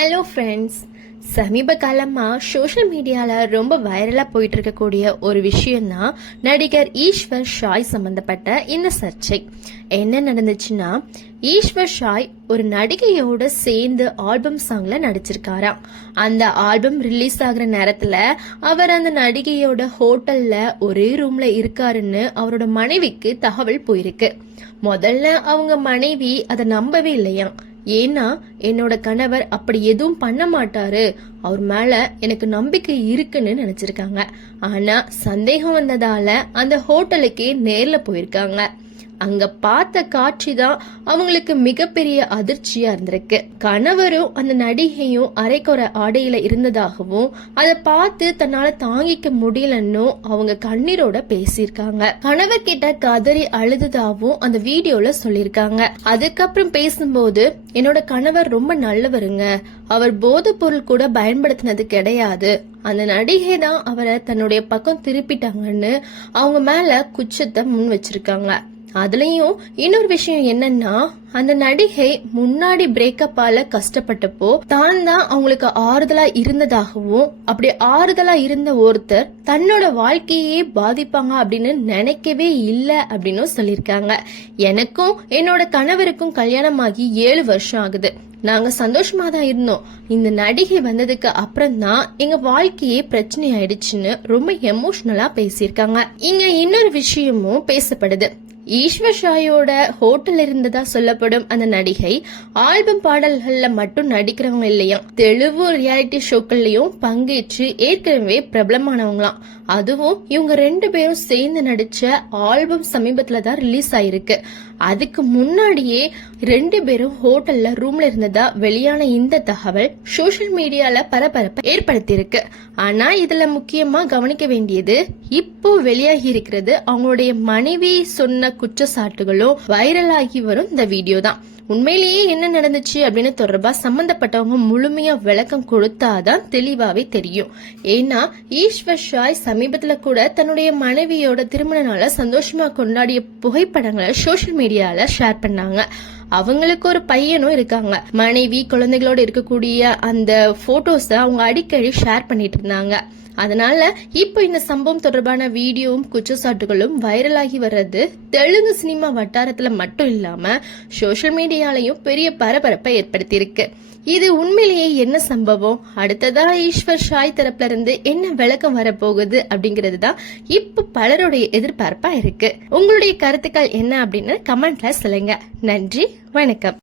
Hello friends, சமீப காலமா social மீடியால ரொம்ப வைரலா போயிட்டு இருக்கக்கூடிய ஒரு விஷயம்தான் நடிகர் ஈஸ்வர் ஷாய் சம்பந்தப்பட்ட இந்த சர்ச்சை. என்ன நடந்துச்சுன்னா, ஈஸ்வர் ஷாய் ஒரு நடிகையோட சேர்ந்து ஆல்பம் சாங்ல நடிச்சிருக்காராம். அந்த ஆல்பம் ரிலீஸ் ஆகுற நேரத்துல அவர் அந்த நடிகையோட ஹோட்டல்ல ஒரே ரூம்ல இருக்காருன்னு அவரோட மனைவிக்கு தகவல் போயிருக்கு. முதல்ல அவங்க மனைவி அதை நம்பவே இல்லையாம். ஏன்னா என்னோட கணவர் அப்படி எதுவும் பண்ண மாட்டாரு, அவர் மேல எனக்கு நம்பிக்கை இருக்குன்னு நினைச்சிருக்காங்க. ஆனா சந்தேகம் வந்ததால அந்த ஹோட்டலுக்கே நேர்ல போயிருக்காங்க. அங்க பார்த்த காட்சி தான் அவங்களுக்கு மிகப்பெரிய அதிர்ச்சியா இருந்திருக்கு. கணவரும் அந்த நடிகையும் அரைக்குறை ஆடையில இருந்ததாகவும் அதை பார்த்து தன்னால தாங்கிக்க முடியலன்னு அவங்க கண்ணீரோட பேசியிருக்காங்க. கணவர் கிட்ட கதறி அழுதுதாவும் அந்த வீடியோல சொல்லிருக்காங்க. அதுக்கப்புறம் பேசும்போது, என்னோட கணவர் ரொம்ப நல்லவருங்க, அவர் போதை பொருள் கூட பயன்படுத்தினது கிடையாது, அந்த நடிகை தான் அவரை தன்னுடைய பக்கம் திருப்பிட்டாங்கன்னு அவங்க மேல குற்றத்தை முன் வச்சிருக்காங்க. அதுலயும் இன்னொரு விஷயம் என்னன்னா, அந்த நடிகை முன்னாடி பிரேக்கப்பால கஷ்டப்பட்டப்போ தான் அவங்களுக்கு ஆறுதலா இருந்ததாகவும், அப்படி ஆறுதலா இருந்த ஒருத்தர் தன்னோட வாழ்க்கையே பாதிப்பாங்க அப்படின்னு நினைக்கவே இல்லை அப்படின்னு சொல்லிருக்காங்க. எனக்கும் என்னோட கணவருக்கும் கல்யாணமாகி 7 வருஷம் ஆகுது. நாங்க சந்தோஷமா தான் இருந்தோம். இந்த நடிகை வந்ததுக்கு அப்புறம் தான் எங்க வாழ்க்கையே பிரச்சனை ஆயிடுச்சுன்னு ரொம்ப எமோஷனலா பேசியிருக்காங்க. இங்க இன்னொரு விஷயமும் பேசப்படுது. ஈஸ்வர் ஷாயோட ஹோட்டல் இருந்ததா சொல்லப்படும் அந்த நடிகை ஆல்பம் பாடல்கள்ல மட்டும் நடிக்கிறவங்க இல்லையா, தெலுங்கு ரியாலிட்டி ஷோக்கள்லயும் பங்கேற்று ஏற்கனவே பிரபலமானவங்களாம். அதுவும் இவங்க 2 பேரும் சேர்ந்து நடிச்ச ஆல்பம் சமீபத்துல தான் ரிலீஸ் ஆயிருக்கு. அதுக்கு முன்னாடியே 2 பேரும் ஹோட்டல்ல ரூம்ல இருந்ததா வெளியான இந்த தகவல் சோசியல் மீடியால பரபரப்பை ஏற்படுத்தியிருக்கு. ஆனா இதுல முக்கியமா கவனிக்க வேண்டியது, இப்போ வெளியாகி இருக்கிறது அவங்களுடைய மனைவி சொன்ன குற்றச்சாட்டுகளும் வைரலாகி வரும் இந்த வீடியோ தான். உண்மையிலேயே என்ன நடந்துச்சு அப்படின்னு தொடர்பா சம்பந்தப்பட்டவங்க முழுமையா விளக்கம் கொடுத்தாதான் தெளிவாவே தெரியும். ஏன்னா ஈஸ்வர் ஷாய் சமீபத்துல கூட தன்னுடைய மனைவியோட திருமண நாள சந்தோஷமா கொண்டாடிய புகைப்படங்களை சோசியல் மீடியால ஷேர் பண்ணாங்க. அவங்களுக்கு ஒரு பையனும் இருக்காங்க. மனைவி குழந்தைகளோட இருக்கக்கூடிய அந்த போட்டோஸ அவங்க அடிக்கடி ஷேர் பண்ணிட்டு இருந்தாங்க. அதனால இப்ப இந்த சம்பவம் தொடர்பான வீடியோவும் குற்றச்சாட்டுகளும் வைரலாகி வர்றது தெலுங்கு சினிமா வட்டாரத்துல மட்டும் இல்லாம சோசியல் மீடியாலையும் பெரிய பரபரப்பை ஏற்படுத்தி இருக்கு. இது உண்மையிலேயே என்ன சம்பவம், அடுத்ததா ஈஸ்வர் ஷாய் தரப்புல இருந்து என்ன விளக்கம் வரப்போகுது அப்படிங்கிறது தான் இப்ப பலருடைய எதிர்பார்ப்பா இருக்கு. உங்களுடைய கருத்துக்கள் என்ன அப்படின்னு கமெண்ட்ல சொல்லுங்க. நன்றி, வணக்கம்.